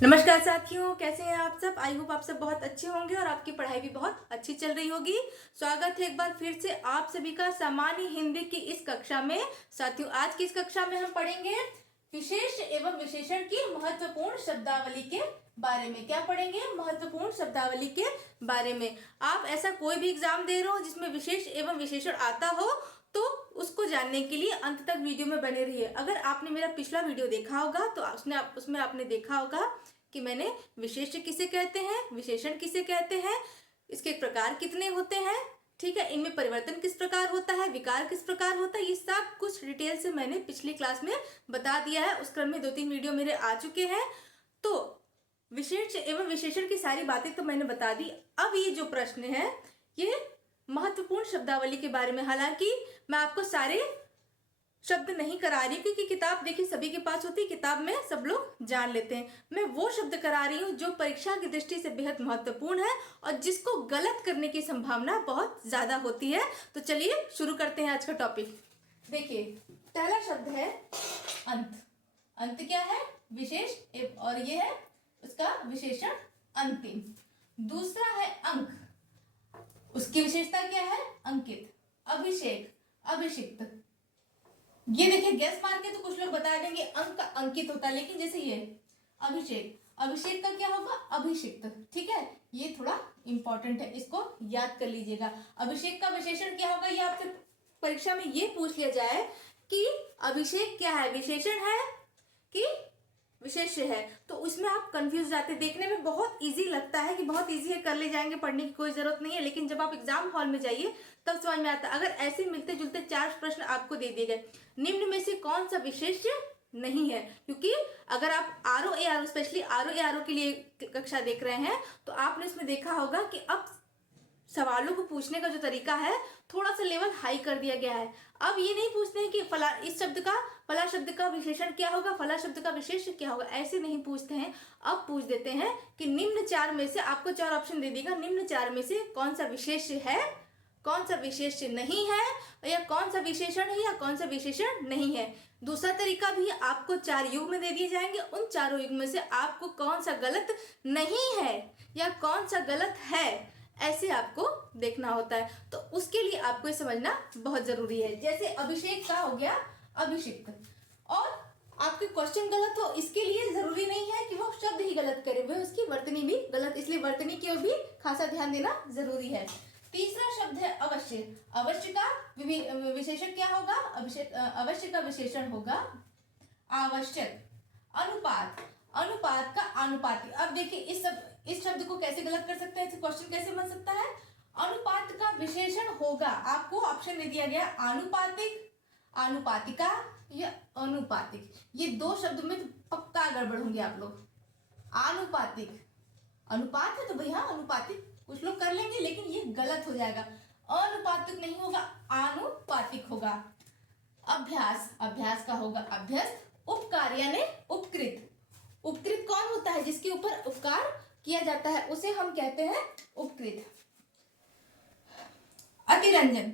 नमस्कार साथियों, कैसे हैं आप सब। आई होप आप सब बहुत अच्छे होंगे और आपकी पढ़ाई भी बहुत अच्छी चल रही होगी। स्वागत है एक बार फिर से आप सभी का सामान्य हिंदी की इस कक्षा में। साथियों, आज की इस कक्षा में हम पढ़ेंगे विशेष एवं विशेषण की महत्वपूर्ण शब्दावली के बारे में। क्या पढ़ेंगे? महत्वपूर्ण शब्दावली के बारे में। आप ऐसा कोई भी एग्जाम दे रहे हो जिसमें विशेष एवं विशेषण आता हो तो उसको जानने के लिए अंत तक वीडियो में बने रहिए। अगर आपने मेरा पिछला वीडियो देखा होगा तो उसमें आपने देखा होगा कि मैंने विशेष्य किसे कहते हैं, विशेषण किसे कहते हैं, इसके प्रकार कितने होते हैं, ठीक है, इनमें परिवर्तन किस प्रकार होता है, विकार किस प्रकार होता है, ये सब कुछ डिटेल से मैंने पिछली क्लास में बता दिया है। उस क्रम में 2-3 वीडियो मेरे आ चुके हैं। तो विशेष एवं विशेषण की सारी बातें तो मैंने बता दी। अब ये जो प्रश्न है ये महत्वपूर्ण शब्दावली के बारे में। हालांकि मैं आपको सारे शब्द नहीं करा रही क्योंकि किताब देखिए सभी के पास होती है, किताब में सब लोग जान लेते हैं। मैं वो शब्द करा रही हूँ जो परीक्षा की दृष्टि से बेहद महत्वपूर्ण है और जिसको गलत करने की संभावना बहुत ज्यादा होती है। तो चलिए शुरू करते हैं आज का टॉपिक। देखिए, पहला शब्द है अंत। अंत क्या है? विशेष, और ये है उसका विशेषण अंतिम। दूसरा है अंक, उसकी विशेषता क्या है? अंकित। अभिषेक, अभिषिक्त। ये देखिए गैस मार के तो कुछ लोग बता देंगे अंक का अंकित होता है, लेकिन जैसे ये अभिषेक, अभिषेक का क्या होगा? अभिषिक्त। ठीक है, ये थोड़ा इंपॉर्टेंट है, इसको याद कर लीजिएगा। अभिषेक का विशेषण क्या होगा? ये आपसे परीक्षा में ये पूछ लिया जाए कि अभिषेक क्या है, विशेषण है कि विशेष्य है, तो उसमें आप कंफ्यूज जाते। देखने में बहुत इजी लगता है कि बहुत इजी है, कर ले जाएंगे, पढ़ने की कोई जरूरत नहीं है, लेकिन जब आप एग्जाम हॉल में जाइए तब समझ में आता है। अगर ऐसे मिलते जुलते 4 प्रश्न आपको दे दिए गए, निम्न में से कौन सा विशेष्य नहीं है, क्योंकि अगर आप RO A R specially RO A R के लिए कक्षा देख रहे हैं तो आपने इसमें देखा होगा कि अब सवालों को पूछने का जो तरीका है थोड़ा सा लेवल हाई कर दिया गया है। अब ये नहीं पूछते हैं कि फला इस शब्द का फला शब्द का विशेषण क्या होगा, फला शब्द का विशेष क्या होगा, ऐसे नहीं पूछते हैं। अब पूछ देते हैं कि निम्न 4 में से, आपको 4 ऑप्शन दे देगा, निम्न 4 में से कौन सा विशेष है, कौन सा विशेष नहीं है, या कौन सा विशेषण है या कौन सा विशेषण नहीं है। दूसरा तरीका भी, आपको 4 युग्म दे दिए जाएंगे, उन चारों युग्म में से आपको कौन सा गलत नहीं है या कौन सा गलत है, ऐसे आपको देखना होता है। तो उसके लिए आपको ये समझना बहुत जरूरी है। जैसे अभिषेक का हो गया अभिषिक्त, और आपके क्वेश्चन गलत हो इसके लिए जरूरी नहीं है कि वो शब्द ही गलत करे, वह उसकी वर्तनी भी गलत, इसलिए वर्तनी की ओर भी खासा ध्यान देना जरूरी है। तीसरा शब्द है अवश्य। अवश्य का विशेषण क्या होगा? अवश्य का विशेषण होगा आवश्यक। अनुपात, अनुपात का आनुपातिक। अब देखिए इस शब्द को कैसे गलत कर सकते हैं, क्वेश्चन कैसे बन सकता है? अनुपात का विशेषण होगा, आपको ऑप्शन दे दिया गया आनुपातिक, आनुपातिका या अनुपातिक। ये 2 शब्द में तो पक्का गड़बड़ होंगे आप लोग। आनुपातिक, अनुपात है तो भैया अनुपातिक कुछ लोग कर लेंगे, लेकिन ये गलत हो जाएगा। अनुपातिक नहीं होगा, आनुपातिक होगा। अभ्यास, अभ्यास का होगा अभ्यस्त। उपकार यानी उपकृत। उपकृत कौन होता है? जिसके ऊपर उपकार किया जाता है उसे हम कहते हैं उपकृत। अतिरंजन,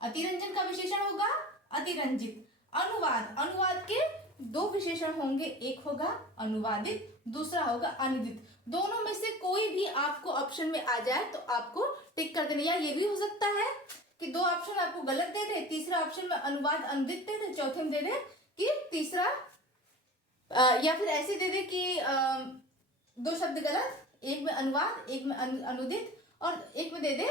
अतिरंजन का विशेषण होगा अतिरंजित। अनुवाद, अनुवाद के 2 विशेषण होंगे, एक होगा अनुवादित, दूसरा होगा अनुदित। दोनों में से कोई भी आपको ऑप्शन में आ जाए तो आपको टिक कर देना। या ये भी हो सकता है कि 2 ऑप्शन आपको गलत दे दे, तीसरा ऑप्शन में अनुवाद अनुदित दे दे, चौथे में दे दे कि तीसरा, या फिर ऐसे दे दे कि 2 शब्द गलत, एक में अनुवाद, एक में अनुदित, और एक में दे दे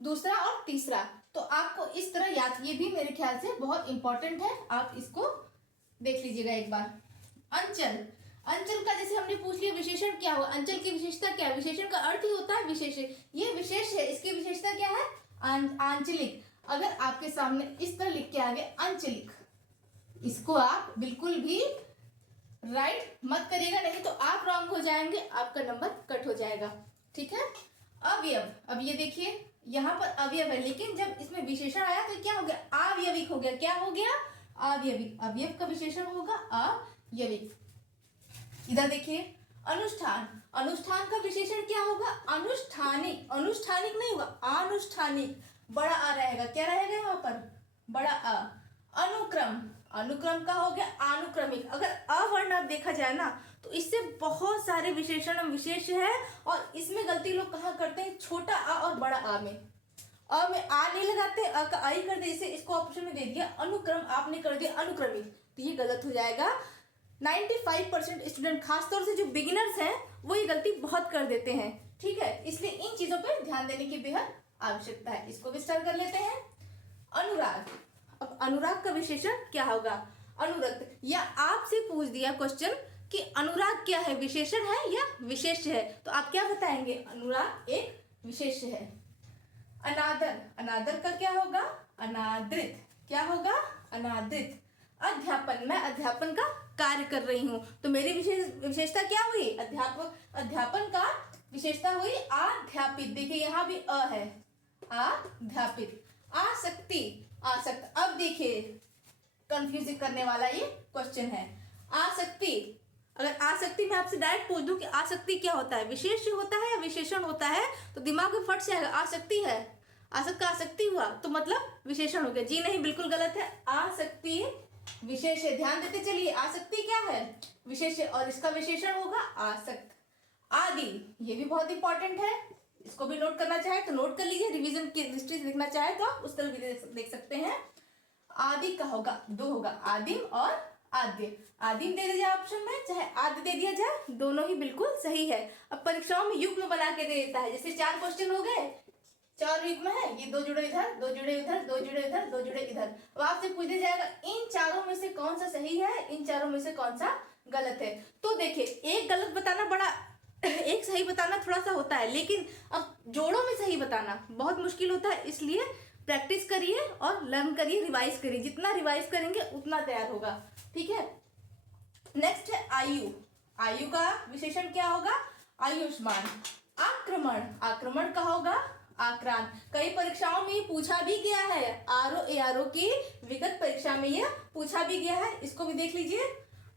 दूसरा और तीसरा। तो आपको इस तरह याद, ये भी मेरे ख्याल से बहुत इंपॉर्टेंट है, आप इसको देख लीजिएगा एक बार। अंचल, अंचल का जैसे हमने पूछ लिया विशेषण क्या होगा, अंचल की विशेषता क्या है? विशेषण का अर्थ ही होता है विशेष, ये विशेष है, इसकी विशेषता क्या है? आंचलिक। अगर आपके सामने इस तरह लिख के आ गया आंचलिक, इसको आप बिल्कुल भी राइट मत करिएगा, नहीं तो आप रॉन्ग हो जाएंगे, आपका नंबर कट हो जाएगा। ठीक है। अवयव, अब ये देखिए यहाँ पर अवयव है, लेकिन जब इसमें विशेषण आया तो क्या हो गया? अवयविक हो गया। क्या हो गया? अवयविक। अवयव का विशेषण होगा अवयविक। इधर देखिए अनुष्ठान, अनुष्ठान का विशेषण क्या होगा? अनुष्ठानिक। अनुष्ठानिक नहीं होगा, अनुष्ठानिक, बड़ा आ रहेगा। क्या रहेगा यहाँ पर? बड़ा अ। अनुक्रम, अनुक्रम का हो गया अनुक्रमिक। अगर अवर्ण आप देखा जाए ना तो इससे बहुत सारे विशेषण हम विशेष है। और इसमें गलती लोग कहाँ करते हैं, छोटा आ और बड़ा आ में आ नहीं लगाते, अ का आई कर दे, इसे इसको ऑप्शन में दे दिया अनुक्रम, आपने कर दिया अनुक्रमिक, तो ये गलत हो जाएगा। 95% स्टूडेंट, खासतौर से जो बिगिनर्स हैं, वो ये गलती बहुत कर देते हैं। ठीक है, इसलिए इन चीजों पे ध्यान देने की बेहद आवश्यकता है। इसको भी स्टार्ट कर लेते हैं। अनुराग, अब अनुराग का विशेषण क्या होगा, अनुरक्त। या आपसे पूछ दिया क्वेश्चन कि अनुराग क्या है, विशेषण है या विशेष है, तो आप क्या बताएंगे, अनुराग एक विशेष है। अनादर, अनादर का क्या होगा, अनादृत, क्या होगा, अनादृत। अध्यापन, मैं अध्यापन का कार्य कर रही हूँ, तो मेरी विशेषता क्या हुई, अध्यापन का विशेषता हुई अध्यापित। देखिए यहाँ भी अ है, अध्यापित। आसक्ति, आसक्त, अब देखिए कंफ्यूजिंग करने वाला ये क्वेश्चन है। आसक्ति, अगर आसक्ति में आपसे डायरेक्ट पूछ दूं कि आसक्ति क्या होता है, विशेष होता है या विशेषण होता है, तो दिमाग में फट से आएगा आसक्ति है, आसक्त का आसक्ति हुआ तो मतलब विशेषण हो गया। जी नहीं, बिल्कुल गलत है, आसक्ति विशेष है। ध्यान देते चलिए, आसक्ति क्या है, विशेष है, और इसका विशेषण होगा आसक्त। आदि, ये भी बहुत इंपॉर्टेंट है, इसको भी नोट करना चाहे तो नोट कर लीजिए, रिवीजन की दृष्टि से देखना चाहे तो आप उस तरह भी देख सकते हैं। आदि का होगा, दो होगा, आदिम और आद्य। आदिम दे दिया ऑप्शन में, चाहे आद्य दे दिया जाए, दोनों ही बिल्कुल सही है। अब परीक्षाओं में युग्म बना के दे देता है, जैसे 4 क्वेश्चन हो गए, 4 युग्म है, ये 2 जुड़े इधर, 2 जुड़े उधर, 2 जुड़े इधर, 2 जुड़े इधर। अब आपसे पूछ दिया जाएगा इन चारों में से कौन सा सही है, इन चारों में से कौन सा गलत है। तो देखिए, एक गलत बताना बड़ा एक सही बताना थोड़ा सा होता है, लेकिन अब जोड़ों में सही बताना बहुत मुश्किल होता है। इसलिए प्रैक्टिस करिए और लर्न करिए, रिवाइज करिए, जितना रिवाइज करेंगे उतना तैयार होगा। ठीक है, नेक्स्ट है आयु। आयु का विशेषण क्या होगा, आयुष्मान। आक्रमण, आक्रमण का होगा आक्रांत। कई परीक्षाओं में पूछा भी गया है, आरओ एआरओ की विगत परीक्षा में यह पूछा भी गया है, इसको भी देख लीजिए।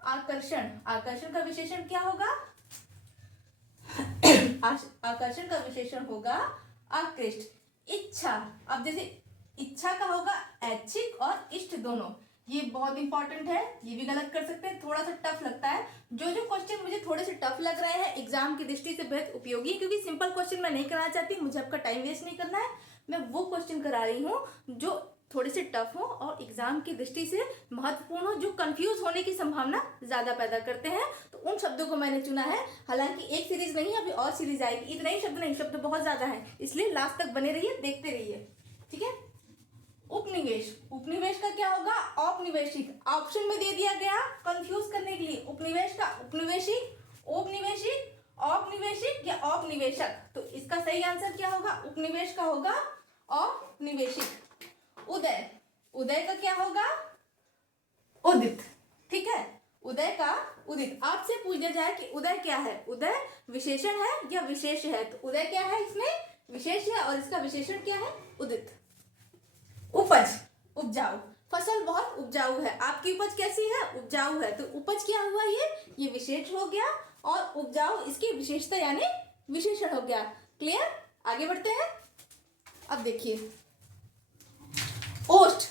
आकर्षण, आकर्षण का विशेषण क्या होगा, आकर्षण का विशेषण होगा आकृष्ट। इच्छा, अब जैसे इच्छा का होगा ऐच्छिक और इष्ट दोनों, ये बहुत इंपॉर्टेंट है, ये भी गलत कर सकते हैं, थोड़ा सा टफ लगता है। जो जो क्वेश्चन मुझे थोड़े से टफ लग रहे हैं, एग्जाम की दृष्टि से बेहद उपयोगी है, क्योंकि सिंपल क्वेश्चन मैं नहीं कराना चाहती, मुझे आपका टाइम वेस्ट नहीं करना है, मैं वो क्वेश्चन करा रही हूँ जो थोड़े से टफ हो और एग्जाम की दृष्टि से महत्वपूर्ण हो, जो कंफ्यूज होने की संभावना ज्यादा पैदा करते हैं, तो उन शब्दों को मैंने चुना है। हालांकि एक सीरीज नहीं, अभी और सीरीज आएगी, इतने ही शब्द नहीं, शब्द बहुत ज्यादा है, इसलिए लास्ट तक बने रहिए, देखते रहिए। ठीक है, उपनिवेश, उपनिवेश का क्या होगा, औपनिवेशिक। ऑप्शन में दे दिया गया कंफ्यूज करने के लिए, उपनिवेश का उपनिवेशिक, औपनिवेशिक, औपनिवेशिक या औपनिवेशक, तो इसका सही आंसर क्या होगा, उपनिवेश का होगा औपनिवेशिक। उदय, उदय का क्या होगा, उदित। ठीक है, उदय का उदित। आपसे पूछ दिया जाए कि उदय क्या है, उदय विशेषण है या विशेष है, तो उदय क्या है, इसमें विशेष है और इसका विशेषण क्या है, उदित। उपज, उपजाऊ, फसल बहुत उपजाऊ है, आपकी उपज कैसी है, उपजाऊ है, तो उपज क्या हुआ, ये विशेष हो गया, और उपजाऊ इसकी विशेषता यानी विशेषण हो गया। क्लियर, आगे बढ़ते हैं। अब देखिए ओष्ठ,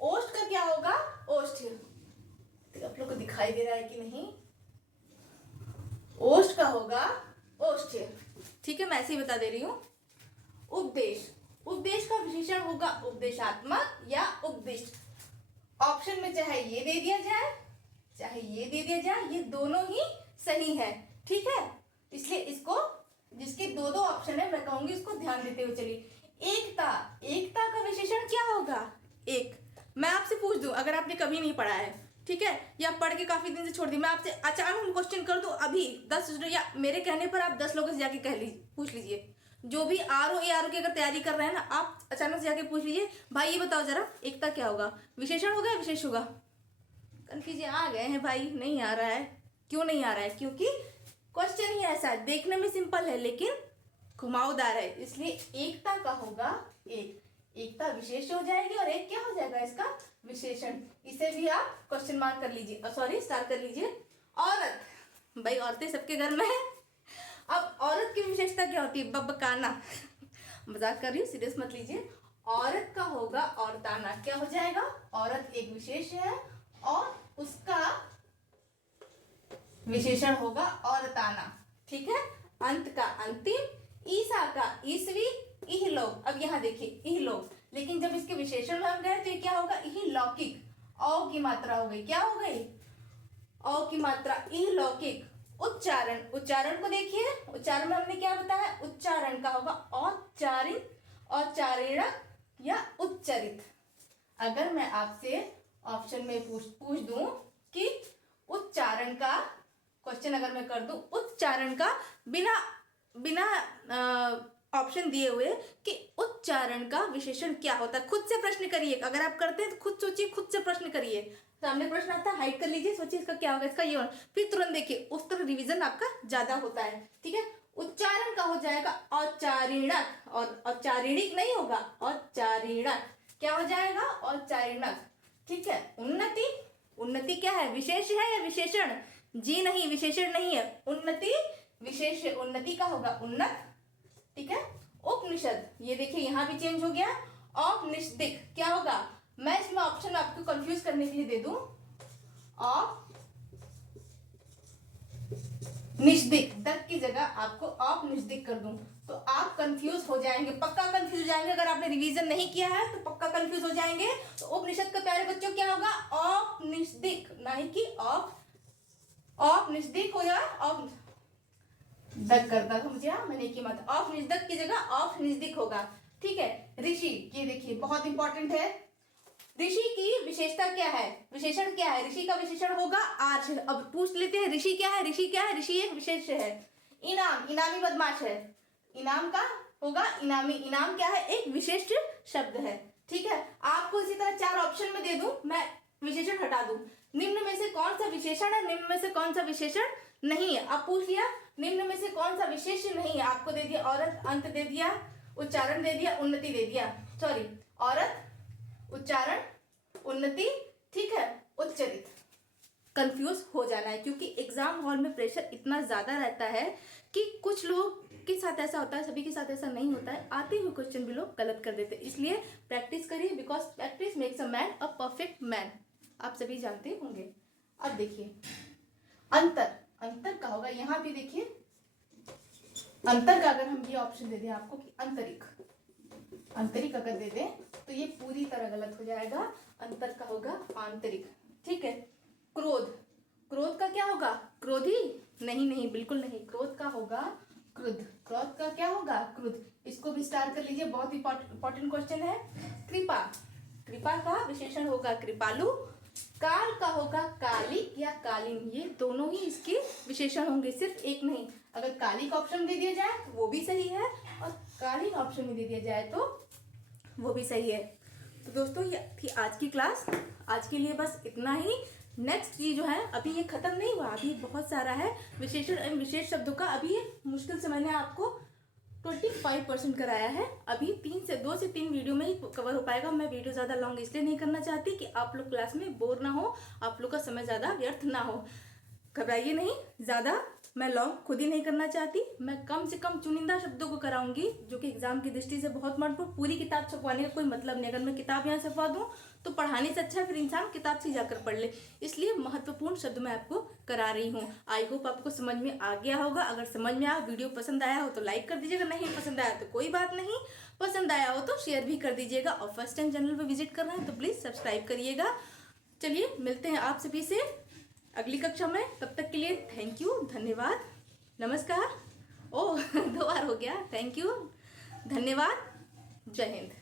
ओष्ठ का क्या होगा, ओष्ठ, आप लोग को दिखाई दे रहा है कि नहीं, ओष्ठ का होगा ओष्ठ। ठीक है, मैं ऐसे ही बता दे रही हूँ। उपदेश, उपदेश का विशेषण होगा उपदेशात्मक या उपदिष्ट। ऑप्शन में चाहे ये दे दिया जाए, चाहे ये दे दिया जाए, ये दोनों ही सही है। ठीक है, इसलिए इसको, जिसके दो दो ऑप्शन है, मैं कहूंगी इसको ध्यान देते हुए चलिए। एकता, एकता का विशेषण क्या होगा, एक। मैं आपसे पूछ दूं, अगर आपने कभी नहीं पढ़ा है, ठीक है, या पढ़ के काफी दिन से छोड़ दी, मैं आपसे अचानक क्वेश्चन कर दूं अभी 10 या मेरे कहने पर आप 10 लोगों से जाके पूछ लीजिए, जो भी आरओ एआरओ की अगर तैयारी कर रहे हैं ना, आप अचानक से जाके पूछ लीजिए, भाई ये बताओ जरा एकता क्या होगा, विशेषण होगा या विशेष होगा। कन्फ्यूजन आ गए हैं भाई, नहीं आ रहा है, क्यों नहीं आ रहा है, क्योंकि क्वेश्चन ही ऐसा है, देखने में सिंपल है लेकिन घुमावदार है, इसलिए एकता का होगा एक, एकता विशेष हो जाएगी और एक क्या हो जाएगा, इसका विशेषण। इसे भी आप क्वेश्चन मार्क कर लीजिए, सॉरी स्टार कर लीजिए। औरत, भाई औरतें सबके घर में है। अब औरत की विशेषता क्या होती है, बबकाना। मजाक कर रही हूँ, सीरियस मत लीजिए। औरत का होगा औरताना, क्या हो जाएगा, औरत एक विशेष है और उसका विशेषण होगा औरताना, ठीक है। अंत का अंतिम, ईसा का ईसवी, इहलोक। अब यहाँ देखिए इहलोक, लेकिन जब इसके विशेषण में हम गए तो ये क्या होगा, इहलौकिक। औ की मात्रा हो गई, क्या हो गई, औ की मात्रा, इहलौकिक। उच्चारण, उच्चारण को देखिए, उच्चारण में हमने क्या बताया, उच्चारण का होगा औच्चारित, औच्चारिणक या उच्चरित। अगर मैं आपसे ऑप्शन में पूछ दूं कि उच्चारण का क्वेश्चन अगर मैं कर दूं, उच्चारण का बिना बिना ऑप्शन दिए हुए कि उच्चारण का विशेषण क्या होता है, खुद से प्रश्न करिए। अगर आप करते हैं तो खुद सोचिए, खुद से प्रश्न करिए। सामने प्रश्न आता है, हाइड कर लीजिए, सोचिए इसका क्या होगा, इसका ये होगा, फिर तुरंत देखिए, उस तरह रिवीजन आपका ज्यादा होता है, ठीक है। उच्चारण का हो जाएगा औच्चारिणक, और औच्चारिणिक नहीं होगा, औच्चारिणक। क्या हो जाएगा, औच्चारिणक, ठीक है। उन्नति, उन्नति क्या है, विशेष है या विशेषण, जी नहीं, विशेषण नहीं है, उन्नति विशेष, उन्नति का होगा उन्नत, ठीक है। उपनिषद, ये देखिए यहाँ भी चेंज हो गया, औपनिषदिक क्या होगा, मैं इसमें ऑप्शन आपको कंफ्यूज करने के लिए दे दूं, औपनिषदिक, दक की जगह आपको औपनिषदिक कर दूं तो आप कंफ्यूज हो जाएंगे, पक्का कंफ्यूज हो जाएंगे। अगर आपने रिवीजन नहीं किया है तो पक्का कंफ्यूज हो जाएंगे। तो उपनिषद का प्यारे बच्चों क्या होगा, औपनिषदिक, नहीं कि औपनिषदिक हो या दक करता था मुझे, मैंने की मत, औपनिषदक की जगह औपनिषदिक होगा, ठीक है। ऋषि, ये देखिए बहुत इंपॉर्टेंट है, ऋषि की विशेषता क्या है, विशेषण क्या है, ऋषि का विशेषण होगा आर्ष। अब पूछ लेते हैं ऋषि क्या है, ऋषि क्या है, ऋषि एक विशेष है। इनाम, इनामी बदमाश है, इनाम का होगा इनामी, इनाम क्या है, एक विशिष्ट शब्द है, ठीक है। आपको इसी तरह 4 ऑप्शन में दे दूं, मैं विशेषण हटा दूं, निम्न में से कौन सा विशेषण है, निम्न में से कौन सा विशेषण नहीं है। अब पूछ लिया निम्न में से कौन सा विशेष नहीं है, आपको दे दिया औरत, अंत दे दिया, उच्चारण दे दिया, उन्नति दे दिया, सॉरी, औरत, उच्चारण, उन्नति, ठीक है, उच्चरित। कंफ्यूज हो जाना है, क्योंकि एग्जाम हॉल में प्रेशर इतना ज्यादा रहता है कि कुछ लोग के साथ ऐसा होता है, सभी के साथ ऐसा नहीं होता है, आते हुए क्वेश्चन भी लोग गलत कर देते हैं। इसलिए प्रैक्टिस करिए, because practice makes a man a perfect man, आप सभी जानते होंगे। अब देखिए अंतर, अंतर का होगा, यहाँ पे देखिए अंतर का अगर हम ये ऑप्शन दे दें आपको कि अंतरिक, आंतरिक अगर दे दें तो ये पूरी तरह गलत हो जाएगा, अंतर का होगा आंतरिक, ठीक है। क्रोध, क्रोध का क्या होगा, क्रोधी, नहीं नहीं बिल्कुल नहीं, क्रोध का होगा क्रुद्ध, क्रोध का क्या होगा, क्रुद्ध। इसको भी स्टार कर लीजिए, बहुत इंपॉर्टेंट क्वेश्चन है। कृपा, कृपा का विशेषण होगा कृपालु, काल का होगा कालिक या कालीन, ये दोनों ही इसके विशेषण होंगे, सिर्फ एक नहीं। अगर कालिक ऑप्शन दे दिया जाए तो वो भी सही है, और कालीन ऑप्शन में दे दिया जाए तो वो भी सही है। तो दोस्तों ये थी आज की क्लास, आज के लिए बस इतना ही। नेक्स्ट ये जो है अभी ये खत्म नहीं हुआ, अभी बहुत सारा है विशेषण एवं विशेष शब्दों का, अभी मुश्किल से मैंने आपको 25% कराया है, अभी 2 से 3 वीडियो में ही कवर हो पाएगा। मैं वीडियो ज़्यादा लॉन्ग इसलिए नहीं करना चाहती कि आप लोग क्लास में बोर ना हो, आप लोग का समय ज़्यादा व्यर्थ ना हो। घबराइए नहीं, ज़्यादा मैं लॉन्ग खुद ही नहीं करना चाहती, मैं कम से कम चुनिंदा शब्दों को कराऊंगी जो कि एग्जाम की दृष्टि से बहुत महत्वपूर्ण। पूरी किताब छपवाने का कोई मतलब नहीं, अगर मैं किताब यहाँ छपवा दूँ तो पढ़ाने से अच्छा फिर इंसान किताब से जाकर पढ़ ले, इसलिए महत्वपूर्ण शब्द मैं आपको करा रही हूँ। आई होप आपको समझ में आ गया होगा। अगर समझ में आया, वीडियो पसंद आया हो तो लाइक कर दीजिएगा, नहीं पसंद आया तो कोई बात नहीं, पसंद आया हो तो शेयर भी कर दीजिएगा, और फर्स्ट टाइम चैनल पर विजिट कर रहे हैं तो प्लीज़ सब्सक्राइब करिएगा। चलिए मिलते हैं आप सभी से अगली कक्षा में, तब तक के लिए थैंक यू, धन्यवाद, नमस्कार। ओह 2 बार हो गया, थैंक यू, धन्यवाद, जय हिंद।